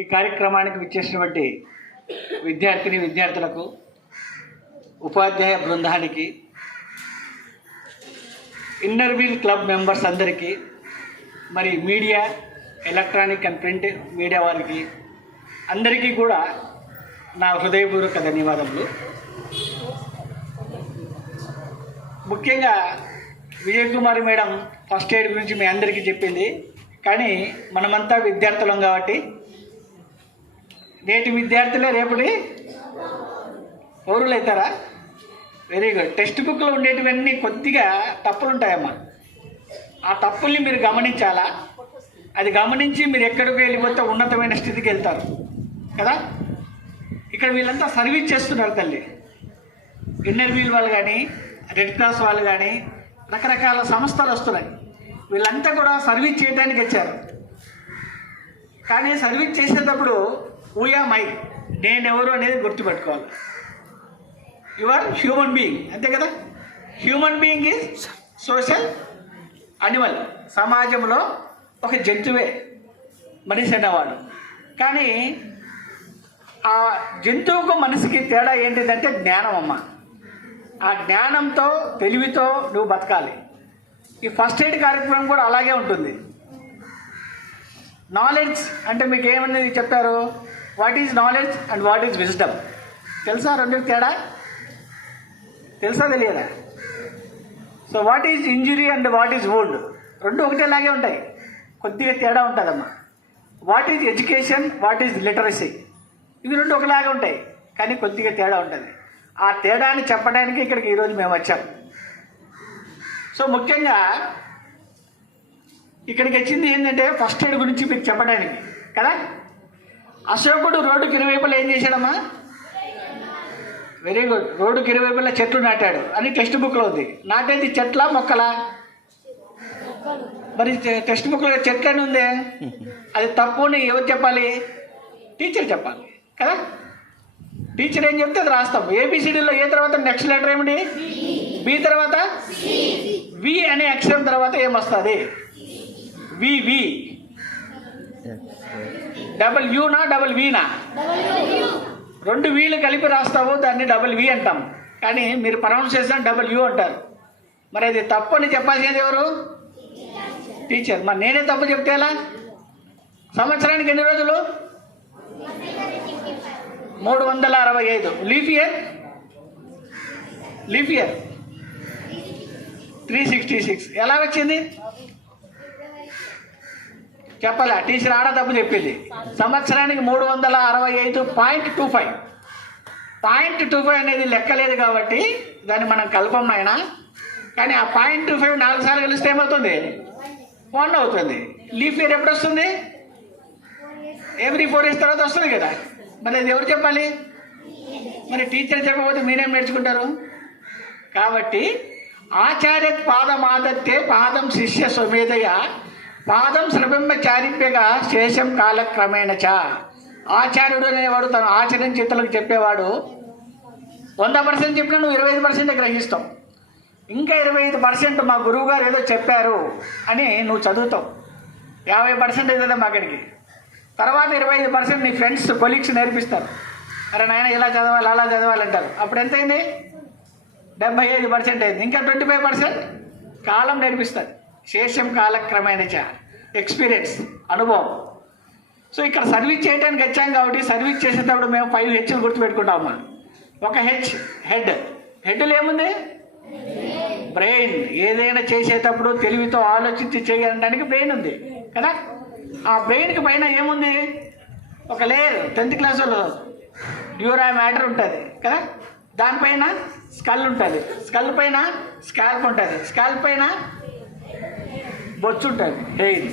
ఈ కార్యక్రమానికి విచ్చేసినటువంటి విద్యార్థులకు, ఉపాధ్యాయ బృందానికి, ఇన్నర్ వీల్ క్లబ్ మెంబర్స్ అందరికీ, మరి media, electronic and print media వారికి అందరికీ కూడా నా హృదయపూర్వక ధన్యవాదములు. ముఖ్యంగా విజయ్ కుమారి మేడం ఫస్ట్ ఎయిడ్ గురించి మీ అందరికీ చెప్పింది. కానీ మనమంతా విద్యార్థులం కాబట్టి నేటి విద్యార్థులే రేపటి పౌరులు అవుతారా? Very good. టెక్స్ట్ బుక్లో ఉండేటివన్నీ కొద్దిగా తప్పులు ఉంటాయమ్మా. ఆ తప్పుల్ని మీరు గమనించాలా. అది గమనించి మీరు ఎక్కడికి వెళ్ళిపోతే ఉన్నతమైన స్థితికి వెళ్తారు కదా. ఇక్కడ వీళ్ళంతా సర్వీస్ చేస్తున్నారు తల్లి. ఇన్నర్ వీల్ వాళ్ళు కానీ, రెడ్ క్రాస్ వాళ్ళు కానీ, రకరకాల సంస్థలు వస్తున్నాయి. వీళ్ళంతా కూడా సర్వీస్ చేయడానికి వచ్చారు. కానీ సర్వీస్ చేసేటప్పుడు ఊయామై నేనెవరు అనేది గుర్తుపెట్టుకోవాలి. యు ఆర్ హ్యూమన్ బీయింగ్, అంతే కదా. Human being is social animal. సమాజంలో ఒక జంతువే మనిషి అన్నవాడు. కానీ ఆ జంతువుకు మనిషికి తేడా ఏంటిదంటే జ్ఞానం అమ్మ. ఆ జ్ఞానంతో, తెలివితో నువ్వు బతకాలి. ఈ ఫస్ట్ ఎయిడ్ కార్యక్రమం కూడా అలాగే ఉంటుంది. నాలెడ్జ్ అంటే మీకు ఏమనేది చెప్పారు? What is knowledge and what is wisdom? తెలుసా రెండుకి తేడా? తెలుసా తెలియదా? So what is injury and what is wound? రెండు ఒకటేలాగే ఉంటాయి, కొద్దిగా తేడా ఉంటుందమ్మా. What is education, what is literacy? ఇవి రెండు ఒకలాగా ఉంటాయి, కానీ కొద్దిగా తేడా ఉంటుంది. ఆ తేడాని చెప్పడానికి ఇక్కడికి ఈరోజు మేము వచ్చాం. సో ముఖ్యంగా ఇక్కడికి వచ్చింది ఏంటంటే ఫస్ట్ ఎయిడ్ గురించి మీకు చెప్పడానికి కదా. అశోకుడు రోడ్డుకి ఇరువైపులా ఏం చేశాడమ్మా? Very good. రోడ్డుకి ఇరువైపులా చెట్లు నాటాడు అని టెక్స్ట్ బుక్లో ఉంది. నాటేది చెట్ల మొక్కలా? మరి టెక్స్ట్ బుక్లో చెట్లని ఉందే. అది తప్పు అని ఎవరు చెప్పాలి? టీచర్ చెప్పాలి కదా. టీచర్ ఏం చెప్తే అది రాస్తాం. ఏబిసిడీలో ఏ తర్వాత నెక్స్ట్ లెటర్ ఏమిటి? బి తర్వాత వి అనే అక్షరం తర్వాత ఏమొస్తుంది? వి. డబల్ యూనా డబల్ వీనా? రెండు వీలు కలిపి రాస్తావు, దాన్ని డబల్ వి అంటాం. కానీ మీరు ప్రొనౌన్సియేషన్ డబల్ యూ అంటారు. మరి అది తప్పు అని చెప్పాల్సింది ఎవరు? టీచర్. మరి నేనే తప్పు చెప్తే ఎలా? సంవత్సరానికి ఎన్ని రోజులు? 365. Leap year 366. ఎలా వచ్చింది చెప్పాలా? టీచర్ ఆడ తప్పు చెప్పింది. సంవత్సరానికి 365.25. 0.25 అనేది లెక్కలేదు కాబట్టి దాన్ని మనం కలపం నాయనా. కానీ ఆ 0.25 4 సార్లు కలిస్తే ఏమవుతుంది? 1 అవుతుంది. లీఫ్ ఇయర్ ఎప్పుడు వస్తుంది? ఎవ్రీ 4 years తర్వాత వస్తుంది కదా. మరి అది ఎవరు చెప్పాలి? మరి టీచర్ చెప్పకపోతే మీరేం నేర్చుకుంటారు? కాబట్టి ఆచార్య పాదమాదత్తే పాదం శిష్య స్వమేధయ పాదం శ్రమింబ చారిప్యగా శేషం కాలక్రమేణ చ. ఆచార్యుడు అనేవాడు తను ఆచరించి ఇతరులకు చెప్పేవాడు. 100% చెప్పినా నువ్వు 25% గ్రహిస్తావు. ఇంకా 25% మా గురువు గారు ఏదో చెప్పారు అని నువ్వు చదువుతావు. 50% అవుతుందా మా అక్కడికి. తర్వాత 25% నీ ఫ్రెండ్స్, కొలీగ్స్ నేర్పిస్తారు. అరే నాయన ఇలా చదవాలి, అలా చదవాలి అంటారు. అప్పుడు ఎంత అయింది? 75% అయింది. ఇంకా 25% కాలం నేర్పిస్తారు. శేషం కాలక్రమేణ చ. ఎక్స్పీరియన్స్, అనుభవం. సో ఇక్కడ సర్వీస్ చేయడానికి వచ్చాం కాబట్టి సర్వీస్ చేసేటప్పుడు మేము 5 H's గుర్తుపెట్టుకుంటామమ్మా. ఒక హెడ్లో ఏముంది? బ్రెయిన్. ఏదైనా చేసేటప్పుడు తెలివితో ఆలోచించి చేయడానికి బ్రెయిన్ ఉంది కదా. ఆ బ్రెయిన్కి పైన ఏముంది? ఒక లేయర్. 10th క్లాసులో డ్యూరా మ్యాటర్ ఉంటుంది కదా. దానిపైన స్కల్ ఉంటుంది. స్కల్ పైన స్కాల్ప్ ఉంటుంది. స్కాల్ప్ పైన బొచ్చు ఉంటుంది, హెయిర్.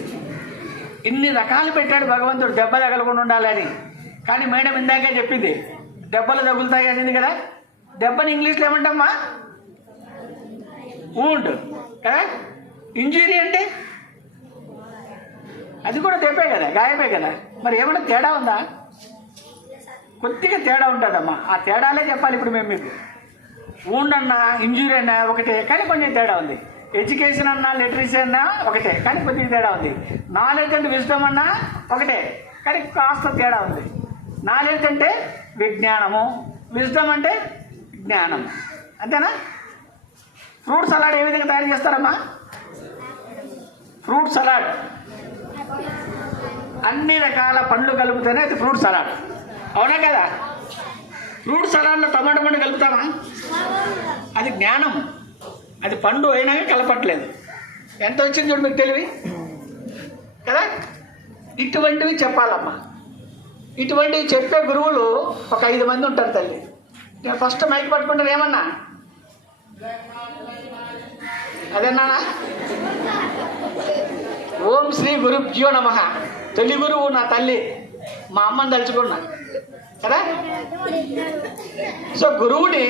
ఇన్ని రకాలు పెట్టాడు భగవంతుడు దెబ్బలు తగలకుండా ఉండాలని. కానీ మేడం ఇందాకే చెప్పింది దెబ్బలు తగులుతాయి అనేది కదా. దెబ్బని ఇంగ్లీష్లో ఏమంటామా? వూండ్ కదా. ఇంజురీ అంటే అది కూడా దెబ్బే కదా, గాయమే కదా. మరి ఏమన్నా తేడా ఉందా? కొద్దిగా తేడా ఉంటుందమ్మా. ఆ తేడాలే చెప్పాలి ఇప్పుడు మేము మీకు. వూండ్ అన్నా ఇంజురీ అన్నా ఒకటే, కానీ కొంచెం తేడా ఉంది. ఎడ్యుకేషన్ అన్నా లిటరసీ అన్నా ఒకటే, కానీ కొద్దిగా తేడా ఉంది. నాలెడ్జ్ అండ్ విజ్డమ్ అన్నా ఒకటే, కానీ కాస్త తేడా ఉంది. నాలెడ్జ్ అంటే విజ్ఞానము, విజ్డమ్ అంటే జ్ఞానం. అంతేనా? ఫ్రూట్ సలాడ్ ఏ విధంగా తయారు చేస్తారమ్మా? ఫ్రూట్ సలాడ్ అన్ని రకాల పండ్లు కలుపుతేనే అది ఫ్రూట్ సలాడ్, అవునా కదా? ఫ్రూట్ సలాడ్లో టమాటో పండు కలుపుతామా? అది జ్ఞానం, అది పండు అయినా కలపట్లేదు. ఎంత వచ్చింది చూడు మీకు తెలివి కదా. ఇటువంటివి చెప్పాలమ్మా. ఇటువంటివి చెప్పే గురువులు ఒక 5 మంది ఉంటారు తల్లి. నేను ఫస్ట్ మైక్ పట్టుకుంటాను ఏమన్నా అదేనా, ఓం శ్రీ గురుభ్యో నమః. తొలి గురువు నా తల్లి, మా అమ్మని తలుచుకున్నా కదా. సో గురువుని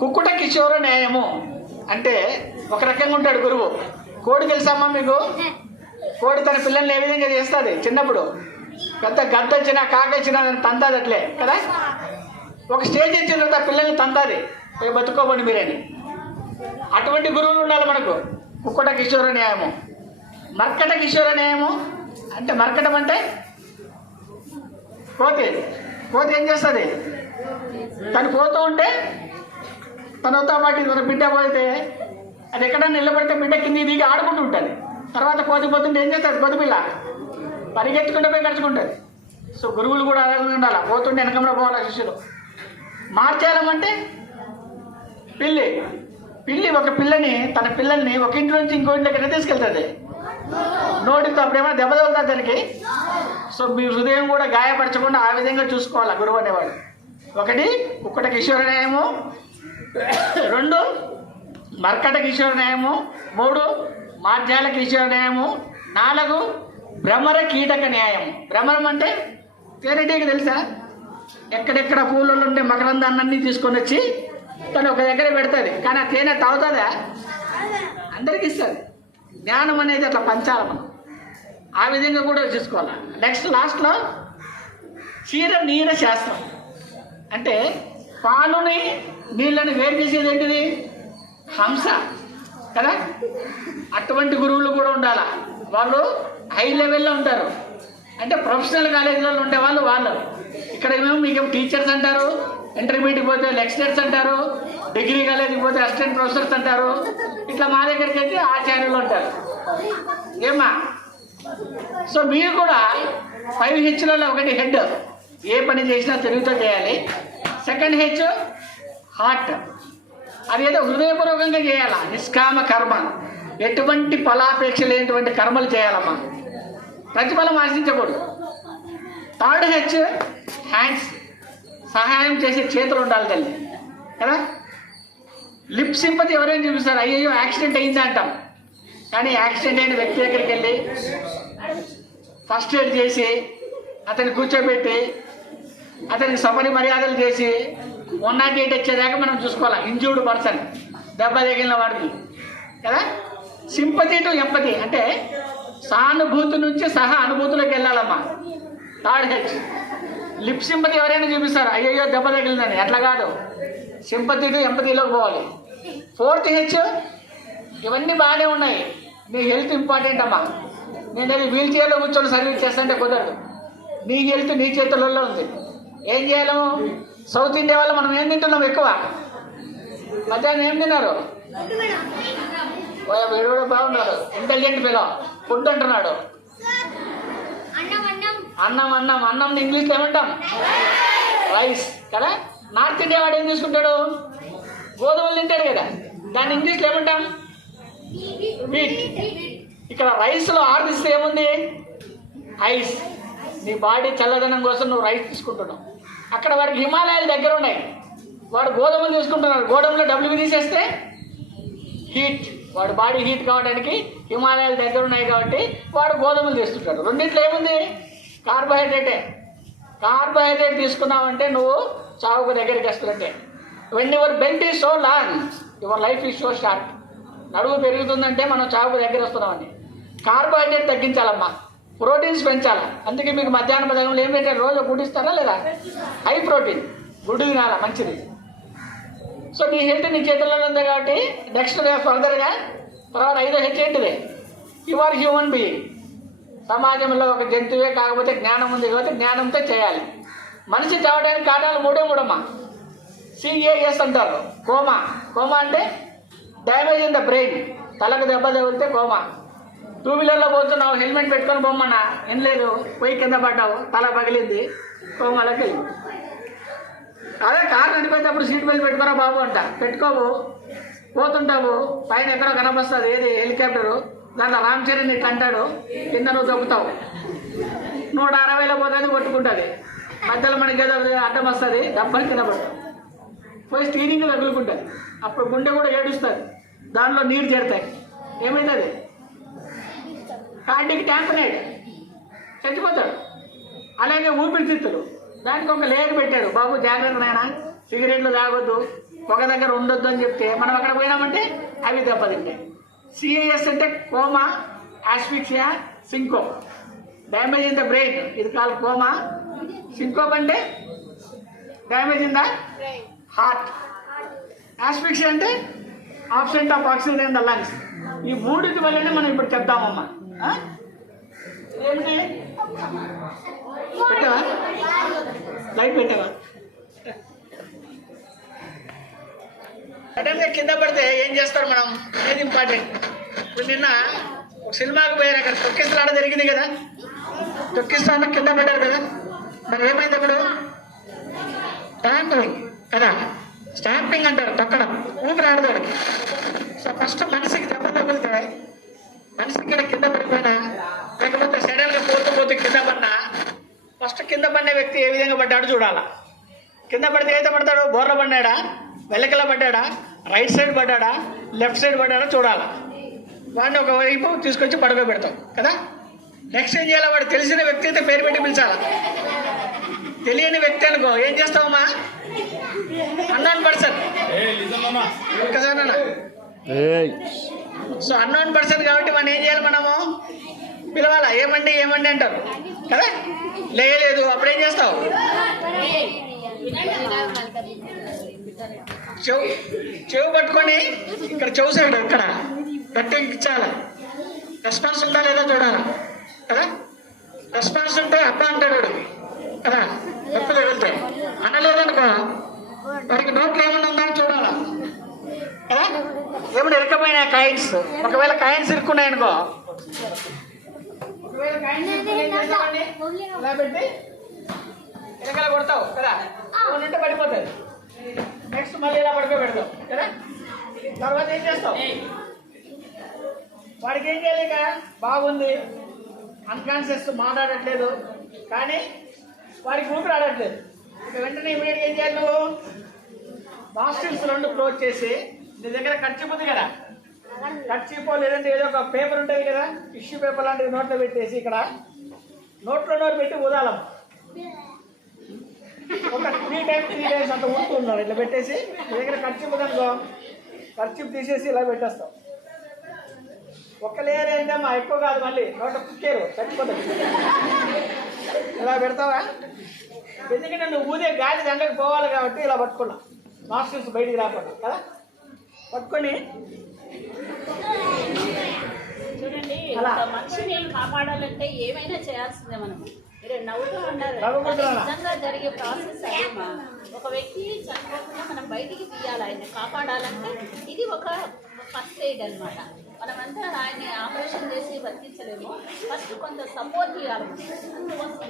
కుక్కుట కిషోర న్యాయము అంటే ఒక రకంగా ఉంటాడు గురువు. కోడి తెలుసమ్మా మీకు? కోడి తన పిల్లల్ని ఏ విధంగా చేస్తుంది? చిన్నప్పుడు పెద్ద గద్ద వచ్చినా కాక వచ్చినా తంతాది అట్లే కదా. ఒక స్టేజ్ ఇచ్చిన తర్వాత పిల్లల్ని తంతాది, బతుకోబడి మీరని. అటువంటి గురువులు ఉండాలి మనకు. కుక్కుట కిషోర న్యాయము, మర్కట కిషోర న్యాయము అంటే మర్కటం అంటే కోతి. కోతి ఏం చేస్తుంది? తను పోతూ ఉంటే తనతో పాటు తన బిడ్డ పోతే అది ఎక్కడన్నా నిలబడితే బిడ్డ కింద దిగి ఆడుకుంటూ ఉంటుంది. తర్వాత కోతి పోతుంటే ఏం చేస్తుంది? కోతి పిల్ల పరిగెత్తుకుంటూ పోయి గడుచుకుంటుంది. సో గురువులు కూడా అలాగే ఉండాలి, పోతుంటే వెనకంలో పోవాలి శిష్యులు. మార్చేయాలంటే పిల్లి. పిల్లి ఒక పిల్లని, తన పిల్లల్ని ఒక ఇంటి నుంచి ఇంకో ఇంటి దగ్గర తీసుకెళ్తుంది నోటితో. అప్పుడేమో దెబ్బ తగులుతుంది దానికి. సో మీ హృదయం కూడా గాయపరచకుండా ఆ విధంగా చూసుకోవాలి గురువు అనేవాడు. 1 కుక్కుట కిషోర న్యాయము, 2 మర్కట కిషోర న్యాయము, 3 మార్జాల కిషోర న్యాయము, 4 భ్రమర కీటక న్యాయము. భ్రమరం అంటే తేనెటీగ తెలుసా? ఎక్కడెక్కడ పూలలో ఉంటే మకరందాన్ని తీసుకొని వచ్చి తను ఒక దగ్గర పెడుతుంది, కానీ ఆ తేనె తాగుతుందా? అందరికి ఇస్తుంది. జ్ఞానం అనేది అట్లా పంచాలి మనం, ఆ విధంగా కూడా చూసుకోవాలి. నెక్స్ట్ లాస్ట్లో క్షీర నీర శాస్త్రం అంటే పాలుని నీళ్ళని వేరు చేసేది ఏంటిది? హంస కదా. అటువంటి గురువులు కూడా ఉండాలి. వాళ్ళు హై లెవెల్లో ఉంటారు, అంటే ప్రొఫెషనల్ కాలేజీలో ఉండేవాళ్ళు వాళ్ళు. ఇక్కడ ఏమేమో మీకేమో టీచర్స్ అంటారు, ఇంటర్మీడియట్ పోతే లెక్చరర్స్ అంటారు, డిగ్రీ కాలేజీకి పోతే అసిస్టెంట్ ప్రొఫెసర్స్ అంటారు. ఇట్లా మా దగ్గరికి అయితే ఆచార్యులు ఉంటారు ఏమా. సో మీరు కూడా 5 హెచ్లలో 1 హెడ్, ఏ పని చేసినా తెలుగుతో చేయాలి. 2nd హెచ్ హార్ట్, అది ఏదో హృదయపూర్వకంగా చేయాలా, నిష్కామ కర్మ, ఎటువంటి ఫలాపేక్ష లేనటువంటి కర్మలు చేయాలమ్మా, ప్రతిఫలం ఆశించకూడదు. 3rd హెచ్ హ్యాండ్స్, సహాయం చేసే చేతులు ఉండాలి తల్లి కదా. లిప్ సింపతి ఎవరైనా చూపిస్తారు, అయ్యో యాక్సిడెంట్ అయిందా అంటాం, కానీ యాక్సిడెంట్ అయిన వ్యక్తి దగ్గరికి వెళ్ళి ఫస్ట్ ఎయిడ్ చేసి అతన్ని కూర్చోబెట్టి అతనికి సపరి మర్యాదలు చేసి 108 వచ్చేదాకా మనం చూసుకోవాలి. ఇంజూర్డ్ పర్సన్, దెబ్బ తగిలిన వాడికి కదా. సింపతి టు ఎంపతి అంటే సానుభూతి నుంచి సహా అనుభూతిలోకి వెళ్ళాలమ్మా. 3rd H. లిప్ సింపతి ఎవరైనా చూపిస్తారు, అయ్యో దెబ్బ తగిలిందని, అట్లా కాదు, సింపతి టు ఎంపతిలోకి పోవాలి. 4th H. ఇవన్నీ బాగానే ఉన్నాయి, నీ హెల్త్ ఇంపార్టెంట్ అమ్మా. నేను అది వీల్ చైర్లో కూర్చొని సర్వీస్ చేస్తుంటే కుదరదు. నీ హెల్త్ నీ చేతులలో ఉంది. ఏం చేయాలము? సౌత్ ఇండియా వాళ్ళు మనం ఏం తింటున్నాం ఎక్కువ? మధ్యాహ్నం ఏం తిన్నారు? వీడు కూడా బాగున్నాడు, ఇంటెలిజెంట్ పిల్ల, ఫుడ్ అంటున్నాడు. అన్నం అన్నం అన్నం ఇంగ్లీష్లో ఏమంటాం? రైస్ కదా. నార్త్ ఇండియా వాడు ఏం తీసుకుంటాడు? గోధుమలు తింటాడు కదా, దాన్ని ఇంగ్లీష్లో ఏమంటాం? వీట్. ఇక్కడ రైస్లో ఆర్దిస్తే ఏముంది? ఐస్. నీ బాడీ చల్లదనం కోసం నువ్వు రైస్ తీసుకుంటున్నావు. అక్కడ వాడికి హిమాలయాలు దగ్గర ఉన్నాయి, వాడు గోధుమలు తీసుకుంటున్నాడు. గోధుమలో డబ్బులు తీసేస్తే హీట్, వాడు బాడీ హీట్ కావడానికి హిమాలయాలు దగ్గర ఉన్నాయి కాబట్టి వాడు గోధుమలు తీసుకుంటాడు. రెండింటిలో ఏముంది? కార్బోహైడ్రేటే. కార్బోహైడ్రేట్ తీసుకున్నావంటే నువ్వు చావుకు దగ్గరికి వస్తున్నట్టే. When your belt is so long your life is so short. నడువు పెరుగుతుందంటే మనం చావుకు దగ్గర వస్తున్నామని. కార్బోహైడ్రేట్ తగ్గించాలమ్మా, ప్రోటీన్స్ పెంచాలి. అందుకే మీకు మధ్యాహ్నం పదగంలో ఏం పెట్టారు? రోజు గుడ్డు ఇస్తారా లేదా? హై ప్రోటీన్ గుడ్డు తినాలా, మంచిది. సో నీ హెల్త్ నీ చేతుల్లో ఉంది కాబట్టి నెక్స్ట్ ఫర్దర్గా తర్వాత 5వ హెచ్ ఏంటిది? You are human being. సమాజంలో ఒక జంతువే, కాకపోతే జ్ఞానం ఉంది కాబట్టి జ్ఞానంతో చేయాలి. మనిషి చావడానికి కారణాలు మూడమ్మా. సిఏఎస్ అంటారు, కోమా. కోమా అంటే డ్యామేజ్ ఇన్ ద బ్రెయిన్. తలకు దెబ్బ తగిలితే కోమా. 2 వీలర్లో పోతున్నావు, హెల్మెట్ పెట్టుకొని బొమ్మన్నా, ఏం లేదు, పోయి కింద పడ్డావు, తల పగిలింది, కోమాలోకి వెళ్ళి. అదే కారు నడిపోయేటప్పుడు సీట్ బెల్ట్ పెట్టుకోరా బాబు అంట, పెట్టుకోవు, పోతుంటావు, పైన ఎక్కడో కనపస్తుంది ఏది హెలికాప్టరు, దాంట్లో రామ్ చరణ్ ఇట్లా అంటాడు, కింద నువ్వు దొక్కుతావు, 160లో పోతుంది, కొట్టుకుంటుంది, మధ్యలో మనకి ఏదో అడ్డం వస్తుంది, డబ్బలు కింద పడతావు, పోయి స్టీరింగ్ తగులుకుంటుంది, అప్పుడు గుండె కూడా ఏడుస్తుంది, దాంట్లో నీరు చేరుతాయి, ఏమవుతుంది, కార్డిక్ ట్యాంపనేట్, చచ్చిపోతాడు. అలాగే ఊపిరితిత్తులు, దానికి ఒక లేయర్ పెట్టాడు, బాబు జాగ్రత్త నాయన, సిగరెట్లు తాగొద్దు, పొగ దగ్గర ఉండొద్దు అని చెప్తే మనం అక్కడ పోయినామంటే అవి దెబ్బతింటాయి. సిఏఎస్ అంటే coma, asphyxia, syncope, damage in the brain, ఇది కాల్ కోమా. సింకోప్ అంటే damage in the heart. Asphyxia అంటే absent of oxygen in the lungs. ఈ మూడింటి వల్లనే మనం ఇప్పుడు చెప్తామమ్మా. ఏమిటి పెట్టావా, లైట్ పెట్టావా? సడన్గా కింద పడితే ఏం చేస్తారు మనం, ఏది ఇంపార్టెంట్. ఇప్పుడు నిన్న ఒక సినిమాకి పోయారు, అక్కడ తొక్కిస్తాడ జరిగింది కదా, తొక్కిస్తాడ కింద పడ్డారు కదా, మరి ఏమైంది అప్పుడు, స్టాంపింగ్ కదా, స్టాంపింగ్ అంటారు, తొక్కడం, ఊపిరి ఆడదానికి. సో ఫస్ట్ మనిషికి దెబ్బ తగిలితే, మనిషి ఇక్కడ కింద పడిపోయినా, లేకపోతే సడన్గా పోతూ కింద పడినా, ఫస్ట్ కింద పడిన వ్యక్తి ఏ విధంగా పడ్డాడు చూడాలా. కింద పడితే అయితే పడతాడు, బోర్ల పడ్డాడా, వెల్లకిలా పడ్డాడా, రైట్ సైడ్ పడ్డాడా, లెఫ్ట్ సైడ్ పడ్డాడా చూడాలా. వాడిని ఒకవైపు తీసుకొచ్చి పడుకోబెడతాం కదా. నెక్స్ట్ ఏం చేయాలి, వాడు తెలిసిన వ్యక్తి అయితే పేరు పెట్టి పిలిచాలా. తెలియని వ్యక్తి అనుకో ఏం చేస్తావమ్మా, అన్నోన్ పర్సన్ కదా. సో అన్నోన్ పర్సన్ కాబట్టి మనం ఏం చేయాలి, మనము పిలవాలా, ఏమండి ఏమండి అంటారు కదా. లేదు అప్పుడు ఏం చేస్తావు, చెవు పట్టుకొని ఇక్కడ చెవు సైడ్ ఇక్కడ గట్టిగా ఇచ్చాలి. రెస్పాన్స్ ఉందా లేదా చూడాలి కదా. రెస్పాన్స్ ఉంటే అబ్బా అంటాడు కదా, నొప్పి తగిలితే. అనలేదనుకో వాడికి నోట్లో ఏమన్నా ఉందా అని చూడాలా కదా. ఏమన్నా ఇరకపోయినా కాయిన్స్, ఒకవేళ కాయిన్స్ ఇరుక్కున్నాయనుకో, ఇలా పెట్టి వెనకాల కొడతావు కదా, ఉంటే పడిపోతుంది. నెక్స్ట్ మళ్ళీ ఇలా పడుకోబెడతావు కదా. తర్వాత ఏం చేస్తావు, వాడికి ఏం చేయాలి, ఇక బాగుంది, అన్కాన్షియస్, మాట్లాడట్లేదు, కానీ వాడికి ఊపిరి ఆడట్లేదు. ఇక వెంటనే ఇమీడియట్గా ఏం చేయాలి, నువ్వు నాస్ట్రిల్స్ 2 క్లోజ్ చేసి, నీ దగ్గర కర్చీప్ ఉంది కదా, కర్చీపో లేదంటే ఏదో ఒక పేపర్ ఉంటుంది కదా, టిష్యూ పేపర్ లాంటివి నోట్లో పెట్టేసి, ఇక్కడ నోట్లో పెట్టి ఊదాలం. ఒక 3 times అంత ఊరుతూ ఉన్నాడు, ఇట్లా పెట్టేసి నీ దగ్గర కర్చీప్ ఉందనుకో, కర్చీప్ తీసేసి ఇలా పెట్టేస్తావు. ఒక్క లేయర్ అయితే మా ఎక్కువ కాదు, మళ్ళీ నోట కుక్కేరు చచ్చిపోతుంది. ఇలా పెడతావా, ఎందుకంటే నువ్వు ఊదే గాలి దండకు పోవాలి కాబట్టి ఇలా పట్టుకున్నా, నాస్ట్రిల్స్ బయటికి రాకుండా కదా. పట్టుకొని చూడండి, మనిషిని కాపాడాలంటే ఏమైనా చేయాల్సిందే. మనం మీరు నవ్వుతూ ఉన్నారు, నిజంగా జరిగే ప్రాసెస్ అదేమా. ఒక వ్యక్తి చనిపోకుండా మనం బయటికి తీయాలి, ఆయన్ని కాపాడాలంటే ఇది ఒక ఫస్ట్ ఎయిడ్ అనమాట. మనమంతా ఆయన్ని ఆపరేషన్ చేసి బతికించలేము, ఫస్ట్ కొంత సపోర్ట్ చేయాలి.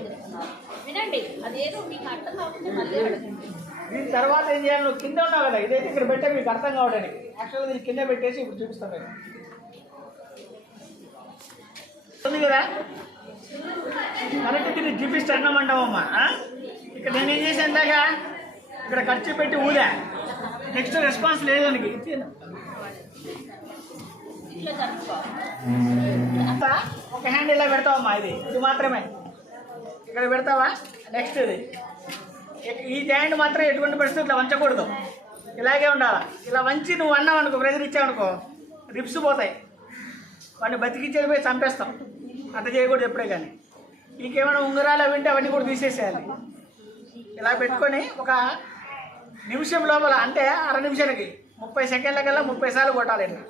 చెప్తున్నారు వినండి, అదేదో మీకు అర్థం కాకుండా మళ్ళీ అడగండి. దీని తర్వాత ఏం చేయాలి, నువ్వు కింద ఉన్నావు కదా, ఇదైతే ఇక్కడ పెట్టే మీకు అర్థం కావడానికి. యాక్చువల్గా దీన్ని కింద పెట్టేసి ఇప్పుడు చూపిస్తాను నేను ఉంది కదా. కరెక్ట్ దీన్ని చూపిస్తే అన్నమంటావమ్మా. ఇక్కడ నేను ఏం చేశాను దాకా, ఇక్కడ ఖర్చు పెట్టి ఊదా, నెక్స్ట్ రెస్పాన్స్ లేదు దానికి. ఒక హ్యాండ్ ఇలా పెడతావమ్మా, ఇది మాత్రమే ఇక్కడ పెడతావా. నెక్స్ట్ ఇది ఈ హ్యాండ్ మాత్రం ఎటువంటి పరిస్థితుల్లో వంచకూడదు, ఇలాగే ఉండాలి. ఇలా వంచి నువ్వు అన్నావు అనుకో, ప్రెజర్ ఇచ్చావనుకో, రిప్స్ పోతాయి, వాడిని బతికించేది పోయి చంపేస్తాం. అంత చేయకూడదు ఎప్పుడే కానీ. ఇంకేమైనా ఉంగరాలు అవి ఉంటే అవన్నీ కూడా తీసేసేయాలి. ఇలా పెట్టుకొని ఒక నిమిషం లోపల, అంటే అర నిమిషానికి 30 సెకండ్ల కల్లా 30 సార్లు కొట్టాలి. ఇట్లా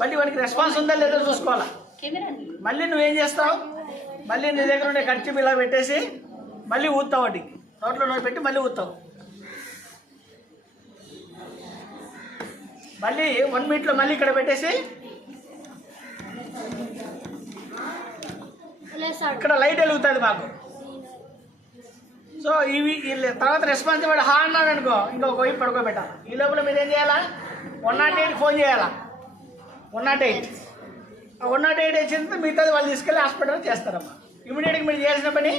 మళ్ళీ వానికి రెస్పాన్స్ ఉందా లేదో చూసుకోవాలా. మళ్ళీ నువ్వేం చేస్తావు, మళ్ళీ నీ దగ్గర ఉండే ఖర్చు ఇలా పెట్టేసి మళ్ళీ ఊతావు, వాటికి నోట్లో నోటి పెట్టి మళ్ళీ ఊతావు. మళ్ళీ 1 మినిట్లో మళ్ళీ ఇక్కడ పెట్టేసి ఇక్కడ లైట్ వెలుగుతుంది మాకు. సో ఇవి తర్వాత రెస్పాన్స్ వాడు హా అన్నాడు అనుకో, ఇంకొక వైపు పడుకోబెట్టాలి. ఈ లోపల మీరు ఏం చేయాలా, 108 ఫోన్ చేయాలా. 108 వచ్చిన మిగతాది వాళ్ళు తీసుకెళ్ళి హాస్పిటల్ చేస్తారమ్మా. ఇమీడియట్గా మీరు చేయాల్సిన పని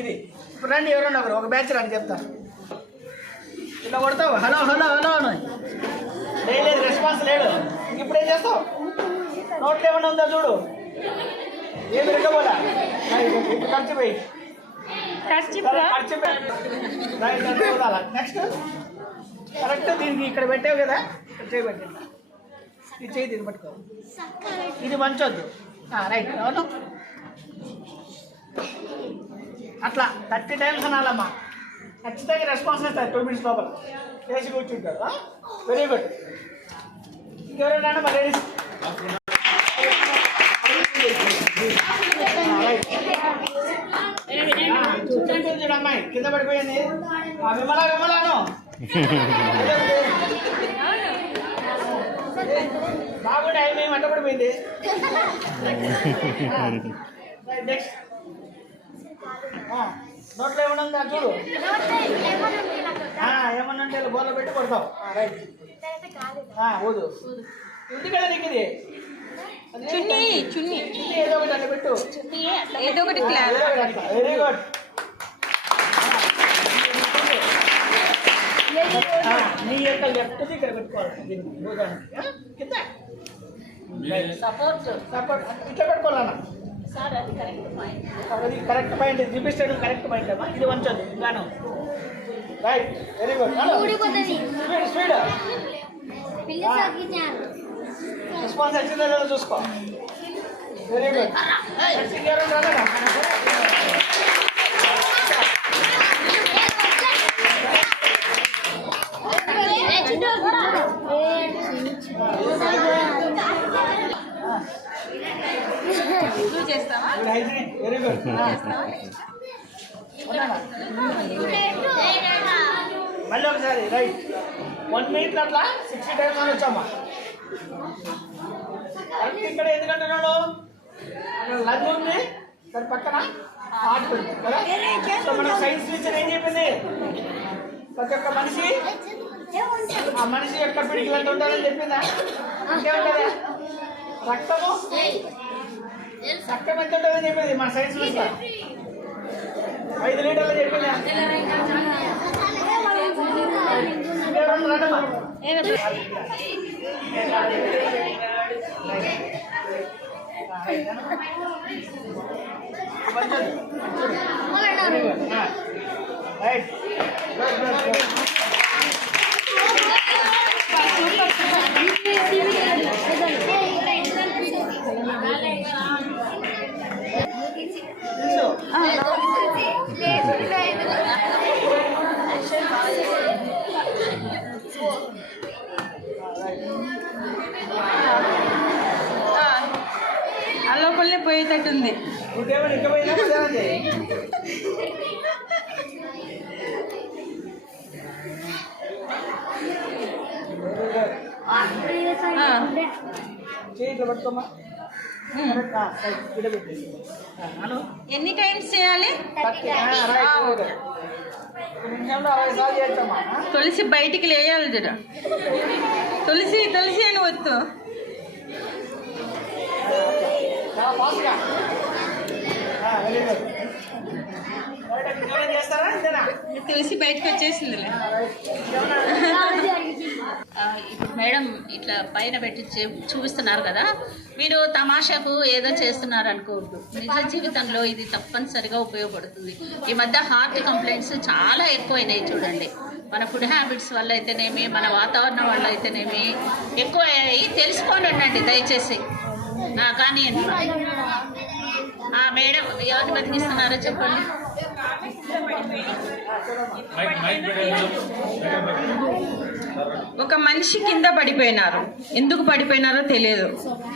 ఇది. ఇప్పుడు రండి, ఎవరన్నా ఒకరు ఒక బ్యాచ్ రండి చెప్తారు. ఇలా కొడతావు, హలో హలో హలో అని లేదు, రెస్పాన్స్ లేడు. ఇప్పుడు ఏం చేస్తావు, నోట్లో ఏమన్నా ఉందా చూడు, ఏమి రికబోలా ఖర్చు పోయి నెక్స్ట్ కరెక్ట్ దీనికి ఇక్కడ పెట్టావు కదా, ఇక్కడ చేయబెట్టి ఇది చేయి, దీన్ని పట్టుకో, ఇది మంచొద్దు. రైట్, అవును అట్లా 30 టైమ్స్ అనాలమ్మా. ఖచ్చితంగా రెస్పాన్స్ ఇస్తారు 2 మినిట్స్ లోపల. చేసి కూర్చుంటారు. Very good. ఇంకెవరైనా మరి లేడీస్ చూడు అమ్మాయి కింద పడిపోయింది. విమలాను బాగుండే అవి మేము అడ్డ పడిపోయింది. నెక్స్ట్ నోట్లో ఏమన్నా ఉందా చూడు, ఏమన్నా ఉంటే బోర్లో పెట్టి కొడతావు. రైట్, ఊదు ఉంది కదా నీకు ఇది చున్నీ ఏదో ఒకటి అట్లా పెట్టు, ఏదో ఒకటి. Very good. నీ యొక్క లెఫ్ట్ది ఇక్కడ పెట్టుకోవాలి కింద. సపోర్ట్ ఇట్లా పెట్టుకోవాలన్నా. సార్ అది కరెక్ట్ పాయింట్. అది కరెక్ట్ పాయింట్, చూపిస్తాడు కరెక్ట్ పాయింట్ అమ్మా. ఇది వంచదు గాను. Right, very good. Speed speed. Response వచ్చిందో లేదో చూసుకో. Very good. చేస్తావా? Very good. మళ్ళీ ఒకసారి రైట్. 1 మినిట్లో అట్లా 60 టైమ్స్ అని వచ్చామా. కరెక్ట్ ఇక్కడ ఎందుకంటున్నాడు, లంగ్ ఉంది, దాని పక్కన హార్ట్ ఉంది కదా. సో మన సైన్స్ టీచర్ ఏం చెప్పింది, ప్రతి ఒక్క మనిషి ఆ మనిషి యొక్క పిడికిలు ఎంత ఉంటుందని చెప్పిందా. ఇంకేముంటుందా, రక్తం ఎంత ఉంటుందని చెప్పింది మన సైన్స్ టీచర్. 5 లీటర్లు చెప్పిందా. రైట్, ఆ లోపలనే పోయేటట్టుంది. ఇంకేమైనా ఇంకా పోయినా చేయిట్లో పట్టుకోమా. ఎన్ని టైమ్స్ చేయాలి? 60 సార్లు చేయొచ్చమ్మా. తులసి బయటికి లేయాలి జర. తులసి తులసి అని వద్దు. తులసి బయటకు వచ్చేసిందిలే. ఇప్పుడు మేడం ఇట్లా పైన పెట్టి చూపిస్తున్నారు కదా, మీరు తమాషాకు ఏదో చేస్తున్నారు అనుకోవద్దు. నిజ జీవితంలో ఇది తప్పనిసరిగా ఉపయోగపడుతుంది. ఈ మధ్య హార్ట్ కంప్లైంట్స్ చాలా ఎక్కువైనాయి చూడండి. మన ఫుడ్ హ్యాబిట్స్ వల్ల అయితేనేమి, మన వాతావరణం వల్ల అయితేనేమి ఎక్కువ అయ్యాయి. తెలుసుకొని ఉండండి దయచేసి. కానీ మేడం ఎవరిని బతికిస్తున్నారో చెప్పండి. ఆమె కింద పడిపోయి ఒక మనిషి కింద పడిపోయినారు. ఎందుకు పడిపోయినారో తెలియదు,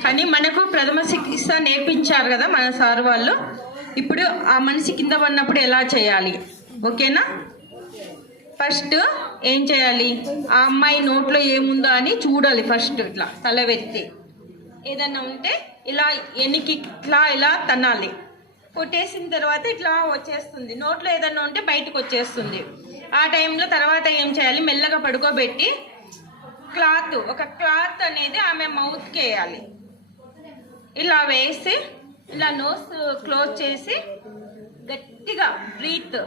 కానీ మనకు ప్రథమ చికిత్స నేర్పించారు కదా మన సార్ వాళ్ళు. ఇప్పుడు ఆ మనిషి కింద పడినప్పుడు ఎలా చేయాలి, ఓకేనా? ఫస్ట్ ఏం చేయాలి, ఆ అమ్మాయి నోట్లో ఏముందో అని చూడాలి. ఫస్ట్ ఇట్లా తలవెత్తి ఏదన్నా ఉంటే ఇలా ఎనికి ఇట్లా ఇలా తన్నాలి. కొట్టేసిన తర్వాత ఇట్లా వచ్చేస్తుంది. నోట్లో ఏదన్నా ఉంటే బయటకు వచ్చేస్తుంది. ఆ టైంలో తర్వాత ఏం చేయాలి, మెల్లగా పడుకోబెట్టి ఒక క్లాత్ అనేది ఆమె మౌత్కి వేయాలి. ఇలా వేసి ఇలా నోస్ క్లోజ్ చేసి గట్టిగా బ్రీత్,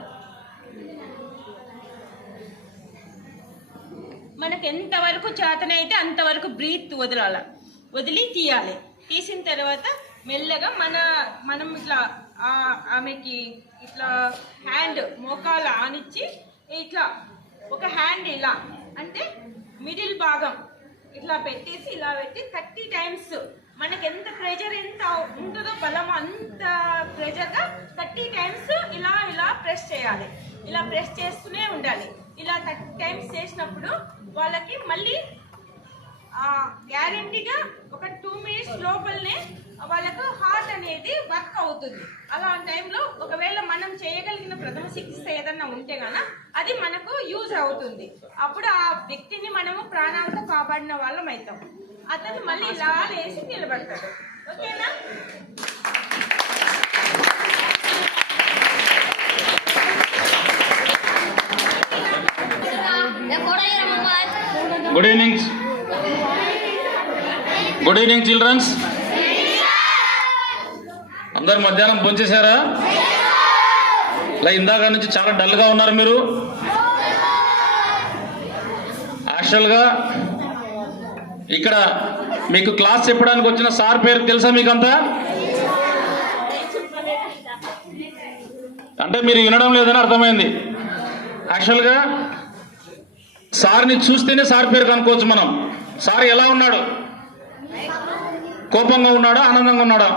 మనకు ఎంతవరకు చేతనైతే అంతవరకు బ్రీత్ వదిలి తీయాలి. తీసిన తర్వాత మెల్లగా మనం ఇట్లా ఆమెకి ఇట్లా హ్యాండ్ మోకాలు ఆనిచ్చి ఇట్లా ఒక హ్యాండ్ ఇలా అంటే మిడిల్ భాగం ఇట్లా పెట్టేసి ఇలా పెట్టి 30 టైమ్స్ మనకి ఎంత ప్రెజర్ ఎంత ఉంటుందో బలం అంత ప్రెజర్గా 30 టైమ్స్ ఇలా ప్రెస్ చేయాలి. ఇలా ప్రెస్ చేస్తూనే ఉండాలి. ఇలా 30 టైమ్స్ చేసినప్పుడు వాళ్ళకి మళ్ళీ గ్యారెంటీగా ఒక 2 మినిట్స్ లోపలనే వాళ్ళకు హార్ట్ అనేది వర్క్ అవుతుంది. అలా టైంలో ఒకవేళ మనం చేయగలిగిన ప్రథమ చికిత్స ఏదన్నా ఉంటే గానా అది మనకు యూజ్ అవుతుంది. అప్పుడు ఆ వ్యక్తిని మనము ప్రాణాలతో కాపాడిన వాళ్ళం అవుతాం. అతను మళ్ళీ ఇలా లేచి నిలబడతాడు. ఓకేనా? Good evening childrens. అందరు మధ్యాహ్నం భోంచేశారా? ఇలా ఇందాక నుంచి చాలా డల్గా ఉన్నారు మీరు. యాక్చువల్గా ఇక్కడ మీకు క్లాస్ చెప్పడానికి వచ్చిన సార్ పేరు తెలుసా మీకంతా? అంటే మీరు వినడం లేదని అర్థమైంది. యాక్చువల్గా సార్ని చూస్తేనే సార్ పేరు కనుక్కోవచ్చు మనం. సార్ ఎలా ఉన్నాడు? కోపంగా ఉన్నాడా, ఆనందంగా ఉన్నాడా?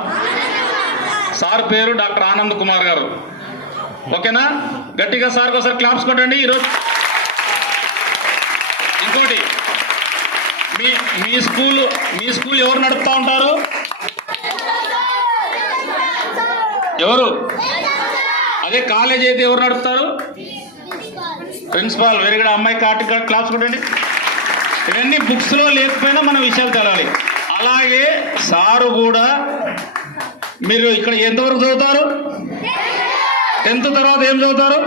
సార్ పేరు డాక్టర్ ఆనంద్ కుమార్ గారు. ఓకేనా? గట్టిగా సార్కి ఒకసారి క్లాప్స్ కొట్టండి. ఈరోజు ఇంకోటి, మీ స్కూల్ ఎవరు నడుపుతా ఉంటారు? ఎవరు? అదే కాలేజ్ అయితే ఎవరు నడుపుతారు? ప్రిన్సిపాల్. Very good. అమ్మాయి క్లాప్స్ కొట్టండి. ఇవన్నీ బుక్స్లో లేకపోయినా మన విషయాలు తెలాలి. అలాగే సారు కూడా. మీరు ఇక్కడ ఎంతవరకు చదువుతారు? 10th తర్వాత ఏం చదువుతారు?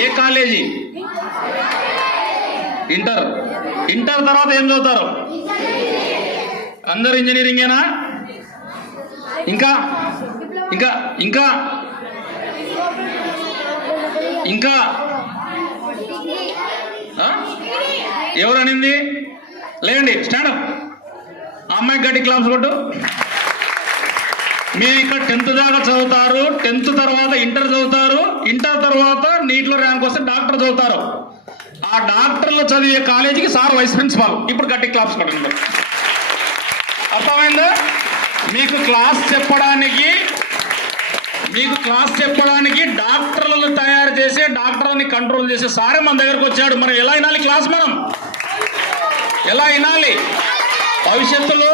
ఏ కాలేజీ? ఇంటర్ తర్వాత ఏం చదువుతారు? అందరు ఇంజనీరింగేనా? ఇంకా ఇంకా ఇంకా ఇంకా ఎవరు అనింది? లేండి, స్టాండప్. అమ్మాయి గట్టి క్లాప్స్ కొట్టు. మీరు ఇక్కడ 10th దాకా చదువుతారు. 10th తర్వాత ఇంటర్ చదువుతారు. ఇంటర్ తర్వాత నీట్లో ర్యాంక్ వస్తే డాక్టర్ చదువుతారు. ఆ డాక్టర్లు చదివే కాలేజీకి సార్ వైస్ ప్రిన్సిపాల్. ఇప్పుడు గట్టి క్లాప్స్ కొట్టండి. అర్థమైందా? మీకు క్లాస్ చెప్పడానికి డాక్టర్లను తయారు చేసే, డాక్టర్ని కంట్రోల్ చేసే సారే మన దగ్గరకు వచ్చాడు. మరి ఎలా వినాలి క్లాస్? మనం ఎలా వినాలి? భవిష్యత్తులో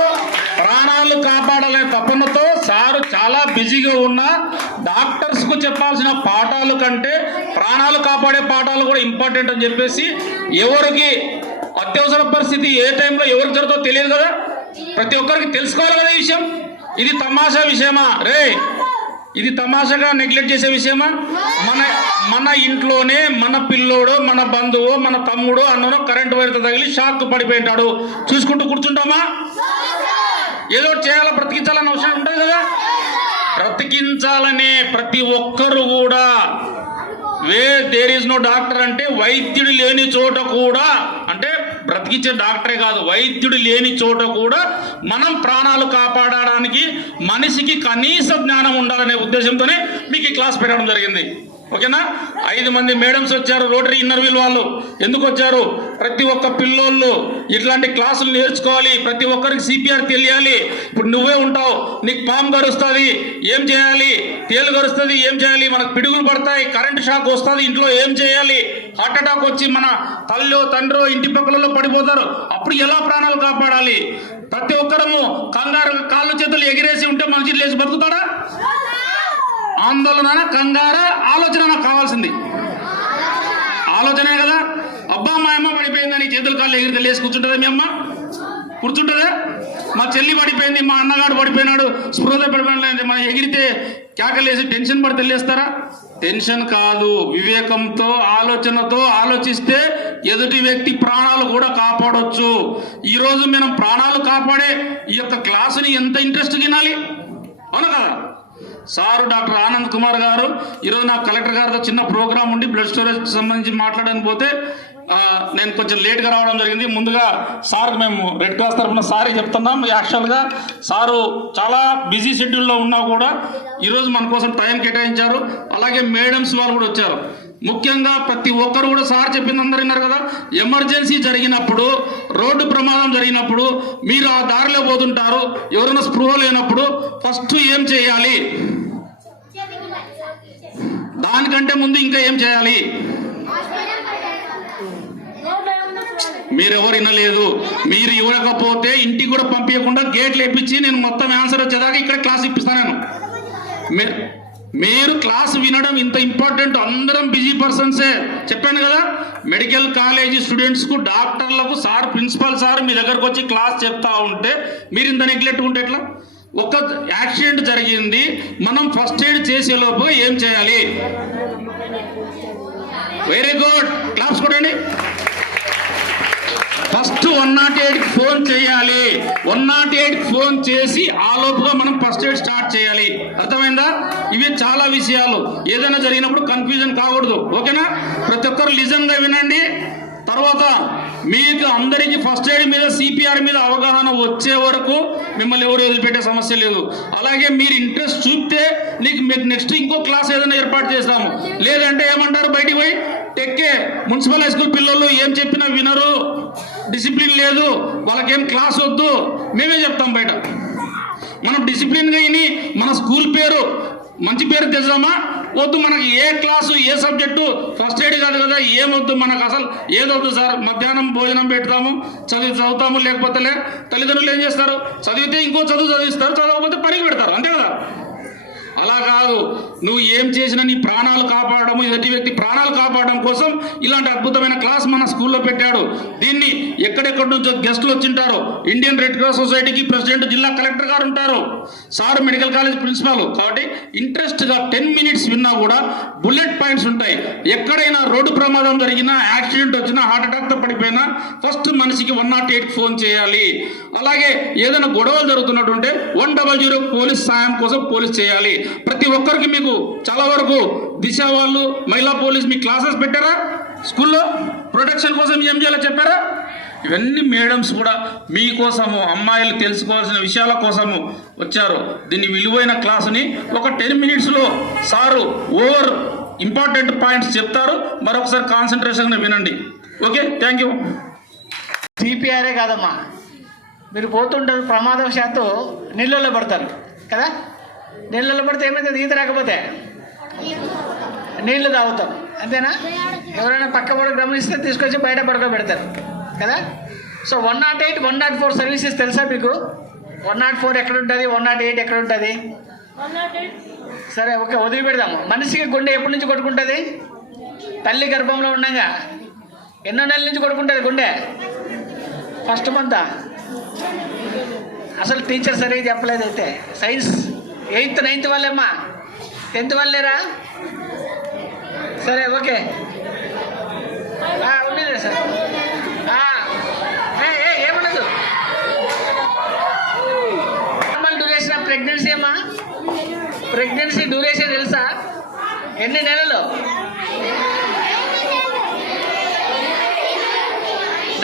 ప్రాణాలు కాపాడాలనే తపనతో సారు చాలా బిజీగా ఉన్న డాక్టర్స్కు చెప్పాల్సిన పాఠాలు కంటే ప్రాణాలు కాపాడే పాఠాలు కూడా ఇంపార్టెంట్ అని చెప్పేసి, ఎవరికి అత్యవసర పరిస్థితి ఏ టైంలో ఎవరికి జరుగుతుందో తెలియదు కదా, ప్రతి ఒక్కరికి తెలుసుకోవాలి కదా ఈ విషయం. ఇది తమాషా విషయమా రే? ఇది తమాషాగా నెగ్లెక్ట్ చేసే విషయమా? మన ఇంట్లోనే మన పిల్లోడు, మన బంధువు, మన తమ్ముడు, అన్నో కరెంటు వైర్తో తగిలి షాక్ పడిపోయింటాడు. చూసుకుంటూ కూర్చుంటామా? ఏదో చేయాలా, బ్రతికించాలన్న అవసరం ఉంటుంది కదా. బ్రతికించాలనే ప్రతి ఒక్కరు కూడా, దేర్ ఈజ్ నో డాక్టర్ అంటే వైద్యుడు లేని చోట కూడా, అంటే బ్రతికించే డాక్టరే కాదు, వైద్యుడు లేని చోట కూడా మనం ప్రాణాలు కాపాడడానికి మనిషికి కనీస జ్ఞానం ఉండాలనే ఉద్దేశంతోనే మీకు ఈ క్లాస్ పెట్టడం జరిగింది. ఓకేనా? 5 మంది మేడమ్స్ వచ్చారు, రోటరీ ఇంటర్వ్యూలు వాళ్ళు. ఎందుకు వచ్చారు? ప్రతి ఒక్క పిల్లోళ్ళు ఇట్లాంటి క్లాసులు నేర్చుకోవాలి, ప్రతి ఒక్కరికి సిపిఆర్ తెలియాలి. ఇప్పుడు నువ్వే ఉంటావు, నీకు పాము గరుస్తుంది, ఏం చేయాలి? తేలు గరుస్తుంది, ఏం చేయాలి? మనకు పిడుగులు పడతాయి, కరెంట్ షాక్ వస్తుంది, ఇంట్లో ఏం చేయాలి? హార్ట్ అటాక్ వచ్చి మన తల్లో తండ్రో ఇంటి పక్కలలో పడిపోతారు, అప్పుడు ఎలా ప్రాణాలు కాపాడాలి? ప్రతి ఒక్కరము కంగారు కాళ్ళు చేతులు ఎగిరేసి ఉంటే మనిషి లేచి బతుకుతాడా? ఆందోళన, కంగారు, ఆలోచన నాకు కావాల్సింది. ఆలోచనే కదా. అబ్బా మా అమ్మ పడిపోయిందని చేతులు కాళ్ళు ఎగిరితే లేచి కూర్చుంటుందా? మీ అమ్మ కూర్చుంటుందా? మా చెల్లి పడిపోయింది, మా అన్నగాడు పడిపోయినాడు, స్పృహ పడిపోయిన మన ఎగిరితే కేకలేసి టెన్షన్ పడితే లేస్తారా? టెన్షన్ కాదు, వివేకంతో ఆలోచనతో ఆలోచిస్తే ఎదుటి వ్యక్తి ప్రాణాలు కూడా కాపాడవచ్చు. ఈరోజు మనం ప్రాణాలు కాపాడే ఈ యొక్క క్లాసుని ఎంత ఇంట్రెస్ట్ వినాలి, అవును కదా? సారు డాక్టర్ ఆనంద్ కుమార్ గారు ఈరోజు నాకు కలెక్టర్ గారితో చిన్న ప్రోగ్రామ్ ఉండి బ్లడ్ స్టోరేజ్ సంబంధించి మాట్లాడడానికి పోతే నేను కొంచెం లేట్గా రావడం జరిగింది. ముందుగా సార్ మేము రెడ్ క్రాస్ తరఫున సారీ చెప్తున్నాం. యాక్చువల్గా సారు చాలా బిజీ షెడ్యూల్లో ఉన్నా కూడా ఈరోజు మన కోసం టైం కేటాయించారు. అలాగే మేడమ్స్ వాళ్ళు కూడా వచ్చారు. ముఖ్యంగా ప్రతి ఒక్కరు కూడా సార్ చెప్పింది అందరూ విన్నారు కదా. ఎమర్జెన్సీ జరిగినప్పుడు, రోడ్డు ప్రమాదం జరిగినప్పుడు మీరు ఆ దారిలో పోతుంటారు, ఎవరైనా స్పృహ లేనప్పుడు ఫస్ట్ ఏం చేయాలి? దానికంటే ముందు ఇంకా ఏం చేయాలి? మీరెవరు వినలేదు. మీరు ఇవ్వకపోతే ఇంటికి కూడా పంపించకుండా గేట్లు వేపించి నేను మొత్తం ఆన్సర్ వచ్చేదాకా ఇక్కడ క్లాస్ ఇప్పిస్తాను. మీరు క్లాస్ వినడం ఇంత ఇంపార్టెంట్. అందరం బిజీ పర్సన్సే, చెప్పాను కదా. మెడికల్ కాలేజీ స్టూడెంట్స్కు, డాక్టర్లకు సార్, ప్రిన్సిపాల్ సార్ మీ దగ్గరకు వచ్చి క్లాస్ చెప్తా ఉంటే మీరు ఇంత నెగ్లెక్ట్ ఉంటే ఎట్లా? ఒక యాక్సిడెంట్ జరిగింది, మనం ఫస్ట్ ఎయిడ్ చేసేలోపు ఏం చేయాలి? వెరీ గుడ్, క్లాప్స్ కొట్టండి. ఫస్ట్ 108 ఫోన్ చేయాలి. 108 ఫోన్ చేసి ఆ లోపుగా మనం ఫస్ట్ ఎయిడ్ స్టార్ట్ చేయాలి. అర్థమైందా? ఇవి చాలా విషయాలు. ఏదైనా జరిగినప్పుడు కన్ఫ్యూజన్ కాకూడదు, ఓకేనా? ప్రతి ఒక్కరు లిజన్గా వినండి. తర్వాత మీకు అందరికీ ఫస్ట్ ఎయిడ్ మీద, సిపిఆర్ మీద అవగాహన వచ్చే వరకు మిమ్మల్ని ఎవరు వదిలిపెట్టే సమస్య లేదు. అలాగే మీరు ఇంట్రెస్ట్ చూపితే మీకు నెక్స్ట్ ఇంకో క్లాస్ ఏదైనా ఏర్పాటు చేస్తాము. లేదంటే ఏమంటారు, బయటికి పోయి టెక్కే మున్సిపల్ హై స్కూల్ పిల్లలు ఏం చెప్పినా వినరు, డిసిప్లిన్ లేదు, వాళ్ళకేం క్లాస్ వద్దు, మేమే చెప్తాం బయట. మనం డిసిప్లిన్గా విని మన స్కూల్ పేరు, మంచి పేరు తెచ్చామా? వద్దు. మనకి ఏ క్లాసు, ఏ సబ్జెక్టు, ఫస్ట్ ఎయిడ్ కాదు కదా, ఏమొద్దు మనకు, అసలు ఏదొద్దు సార్. మధ్యాహ్నం భోజనం పెడతాము, చదువుతాము, లేకపోతే తల్లిదండ్రులు ఏం చేస్తారు? చదివితే ఇంకో చదువు చదివిస్తారు, చదవకపోతే పనికి పెడతారు, అంతే కదా. అలా కాదు, నువ్వు ఏం చేసినా నీ ప్రాణాలు కాపాడడం, ఎదుటి వ్యక్తి ప్రాణాలు కాపాడడం కోసం ఇలాంటి అద్భుతమైన క్లాస్ మన స్కూల్లో పెట్టాడు. దీన్ని ఎక్కడెక్కడి నుంచో గెస్టులు వచ్చింటారు. ఇండియన్ రెడ్ క్రాస్ సొసైటీకి ప్రెసిడెంట్, జిల్లా కలెక్టర్ గారు ఉంటారు, సార్ మెడికల్ కాలేజ్ ప్రిన్సిపాల్. కాబట్టి ఇంట్రెస్ట్గా 10 మినిట్స్ విన్నా కూడా బుల్లెట్ పాయింట్స్ ఉంటాయి. ఎక్కడైనా రోడ్డు ప్రమాదం జరిగినా, యాక్సిడెంట్ వచ్చినా, హార్ట్ అటాక్తో పడిపోయినా ఫస్ట్ మనిషికి 108 ఫోన్ చేయాలి. అలాగే ఏదైనా గొడవలు జరుగుతున్నట్టుంటే 100 పోలీస్ సాయం కోసం పోలీస్ చేయాలి. ప్రతి ఒక్కరికి మీకు చాలా వరకు దిశ వాళ్ళు, మహిళా పోలీస్ మీ క్లాసెస్ పెట్టారా? స్కూల్లో ప్రొటెక్షన్ కోసం ఏం చేయాలో చెప్పారా? ఇవన్నీ మేడమ్స్ కూడా మీకోసము, అమ్మాయిలు తెలుసుకోవాల్సిన విషయాల కోసము వచ్చారు. దీన్ని విలువైన క్లాసుని ఒక 10 మినిట్స్లో సారు ఓవర్ ఇంపార్టెంట్ పాయింట్స్ చెప్తారు. మరొకసారి కాన్సన్ట్రేషన్గా వినండి. Okay, thank you. సిపిఆరే కాదమ్మా, మీరు పోతుంటారు, ప్రమాదవశాత్తు నీళ్ళల్లో పడతారు కదా. నీళ్ళల్లో పడితే ఏమైతుంది? ఈత రాకపోతే నీళ్లు తాగుతాం, అంతేనా? ఎవరైనా పక్క కూడా గమనిస్తే తీసుకొచ్చి బయట పడుకోబెడతారు కదా. సో 108, 104 సర్వీసెస్ తెలుసా మీకు? 104 ఎక్కడ ఉంటుంది, 108 ఎక్కడ ఉంటుంది? సరే, ఓకే, వదిలిపెడదాము. మనిషికి గుండె ఎప్పటి నుంచి కొట్టుకుంటుంది? తల్లి గర్భంలో ఉండగా ఎన్నో నెలల నుంచి కొట్టుకుంటుంది గుండె? ఫస్ట్ మంతా? అసలు టీచర్ సరిగ్గా చెప్పలేదు. అయితే సైన్స్ 8th, 9th వాళ్ళేమ్మా, 10th వాళ్ళేరా? సరే, ఓకే, ఉండేది సార్. ఏమన్నదు? నార్మల్ డ్యూరేషన్ ఆఫ్ ప్రెగ్నెన్సీ అమ్మా. ప్రెగ్నెన్సీ డ్యూరేషన్ తెలుసా? ఎన్ని నెలలు?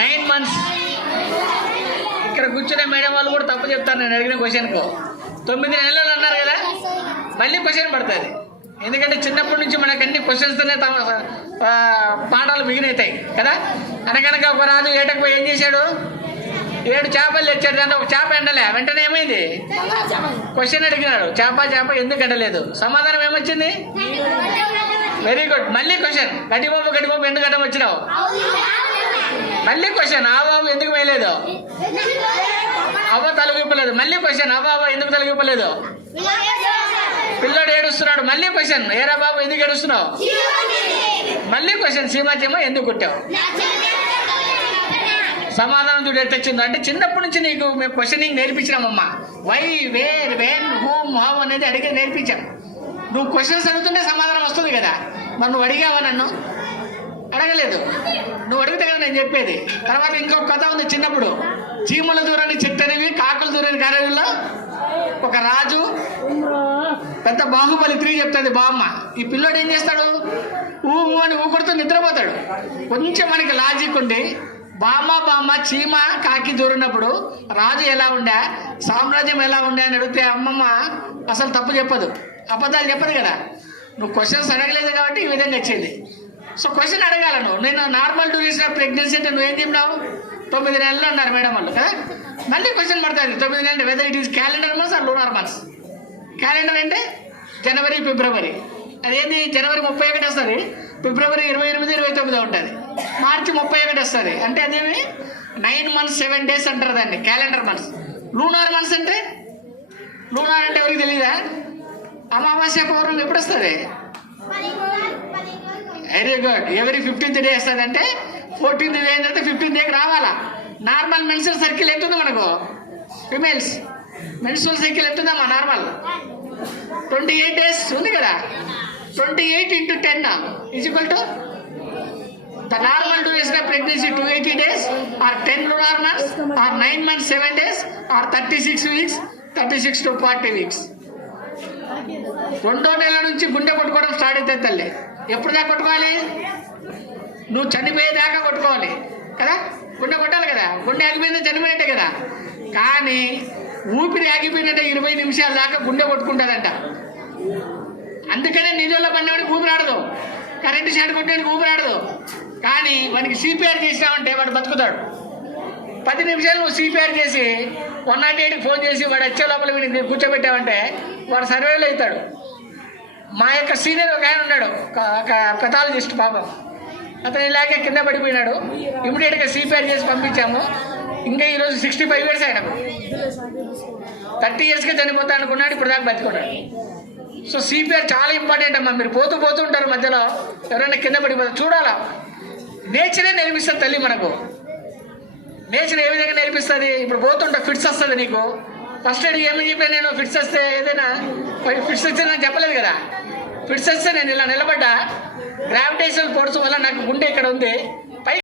9 months. ఇక్కడ కూర్చునే మేడం వాళ్ళు కూడా తప్పు చెప్తారు నేను అడిగిన క్వశ్చన్కు. 9 నెలలు అన్నారు కదా, మళ్ళీ క్వశ్చన్ పడుతుంది. ఎందుకంటే చిన్నప్పటి నుంచి మనకు అన్ని క్వశ్చన్స్తోనే పాఠాలు మిగిలితాయి కదా. అనగనక ఒక రాజు ఏటకు పోయి ఏం చేశాడు, 7 చేపలు తెచ్చాడు. దాంట్లో ఒక చేప ఎండలే. వెంటనే ఏమైంది, క్వశ్చన్ అడిగినాడు, చేప ఎందుకు ఎండలేదు? సమాధానం ఏమొచ్చింది? Very good. మళ్ళీ క్వశ్చన్, గడ్డిబాబు ఎందుకు అడ్డం వచ్చినావు? మళ్ళీ క్వశ్చన్, ఆ బాబు ఎందుకు వేయలేదు? అవ్వ తలగిప్పలేదు. మళ్ళీ క్వశ్చన్, అవ్వ ఎందుకు తలగిప్పలేదు? పిల్లోడు ఏడుస్తున్నాడు. మళ్ళీ క్వశ్చన్, ఏరా బాబు ఎందుకు ఏడుస్తున్నావు? మళ్ళీ క్వశ్చన్, సీమాచీమ ఎందుకు కుట్టావు? సమాధానం చూడు ఎంత వచ్చిందో. అంటే చిన్నప్పటి నుంచి నీకు మేము క్వశ్చనింగ్ నేర్పించినామమ్మా. Why, where, when, whom, how అనేది అడిగి నేర్పించాం. నువ్వు క్వశ్చన్స్ అడుగుతుంటే సమాధానం వస్తుంది కదా. మరి నువ్వు అడిగావా? నన్ను అడగలేదు. నువ్వు అడిగితే కదా నేను చెప్పేది. తర్వాత ఇంకొక కథ ఉంది. చిన్నప్పుడు చీమల దూరాన్ని చెట్టనివి, కాకుల దూరాన్ని కారవిలో ఒక రాజు, పెద్ద బాహుబలి 3 చెప్తుంది బామ్మ. ఈ పిల్లోడు ఏం చేస్తాడు, ఊహు అని ఊకుడుతూ నిద్రపోతాడు. కొంచెం మనకి లాజిక్ ఉండి బామ్మ చీమ కాకి దూరినప్పుడు రాజు ఎలా ఉండా, సామ్రాజ్యం ఎలా ఉండే అని అడిగితే అమ్మమ్మ అసలు తప్పు చెప్పదు, అబద్ధాలు చెప్పదు కదా. నువ్వు క్వశ్చన్స్ అడగలేదు కాబట్టి ఈ విధంగా వచ్చింది. సో క్వశ్చన్ అడగాలను. నేను నార్మల్ డ్యూరేషన్ ప్రెగ్నెన్సీ అంటే నువ్వేం చెప్పినావు? 9 నెలలు అన్నారు మేడం వాళ్ళు కదా. మళ్ళీ క్వశ్చన్ పడుతుంది 9 నెలలు, whether it is calendar months or lunar months. Calendar అంటే జనవరి, ఫిబ్రవరి. అదేంటి, జనవరి 31 వస్తుంది, ఫిబ్రవరి 28, 29 ఉంటుంది, మార్చి 31 వస్తుంది. అంటే అదేమి 9 months 7 days అంటారు దాన్ని క్యాలెండర్ మంత్స్. లూనార్ మంత్స్ అంటే, లూనార్ అంటే ఎవరికి తెలియదా? అమావాస్య పౌర్ణమి ఎప్పుడు వస్తుంది? Very good. ఎవరి 15th day వస్తుంది. అంటే 14th day ఏంటంటే 15th day రావాలా. నార్మల్ మెన్సురల్ సర్కిల్ ఎంతుంది మనకు? ఫిమేల్స్ మెన్సురల్ సైకిల్ ఎంతుందమ్మా నార్మల్? 28 days ఉంది కదా. 28 into 10 is equal to the normal duration of pregnancy 280 days or 10 lunar months or 9 months 7 days or 36 weeks, 36 to 40 weeks. 2వ నెల నుంచి గుండె కొట్టుకోవడం స్టార్ట్ అవుతుంది తల్లి. ఎప్పుడు దాకా కొట్టుకోవాలి? నువ్వు చనిపోయేదాకా కొట్టుకోవాలి కదా. గుండె కొట్టాలి కదా. గుండె ఆగిపోయింది చనిపోయినట్టే కదా. కానీ ఊపిరి ఆగిపోయినట్టే 20 నిమిషాల దాకా గుండె కొట్టుకుంటుందంట. అందుకనే నీళ్ళలో పడినవాడికి ఊపిరి ఆడదు, కరెంటు షాట్ కొట్టడానికి ఊపిరి ఆడదు. కానీ వానికి సిపిఆర్ చేసినామంటే వాడు బతుకుతాడు. 10 నిమిషాలు నువ్వు సిపిఆర్ చేసి 108కి ఫోన్ చేసి వాడు వచ్చే లోపల వీడిని కూర్చోబెట్టావంటే వాడు సర్వేలో అవుతాడు. మా యొక్క సీనియర్ ఒక ఆయన ఉన్నాడు, ఒక పెథాలజిస్ట్ పాపం. అతను ఇలాగే కింద పడిపోయినాడు. ఇమీడియట్గా సిపిఆర్ చేసి పంపించాము. ఇంకా ఈరోజు 65 years ఆయనకు. 30 yearsకే చనిపోతా అనుకున్నాడు, ఇప్పుడు దాకా బతికున్నాడు. సో సిపిఆర్ చాలా ఇంపార్టెంట్ అమ్మా. మీరు పోతూ ఉంటారు, మధ్యలో ఎవరైనా కింద పడిపోతారు. చూడాలా, నేచరే నేర్పిస్తుంది తల్లి మనకు. నేచర్ ఏ విధంగా నేర్పిస్తుంది? ఇప్పుడు పోతుంటా ఫిట్స్ వస్తుంది నీకు. ఫస్ట్ ఎయిడ్ ఏమని చెప్పాను నేను? ఫిట్స్ వస్తే ఏదైనా ఫిట్స్ వస్తే నాకు చెప్పలేదు కదా. ఫిట్స్ వస్తే నేను ఇలా నిలబడ్డా, గ్రావిటేషనల్ ఫోర్స్ వల్ల నాకు గుండె ఇక్కడ ఉంది,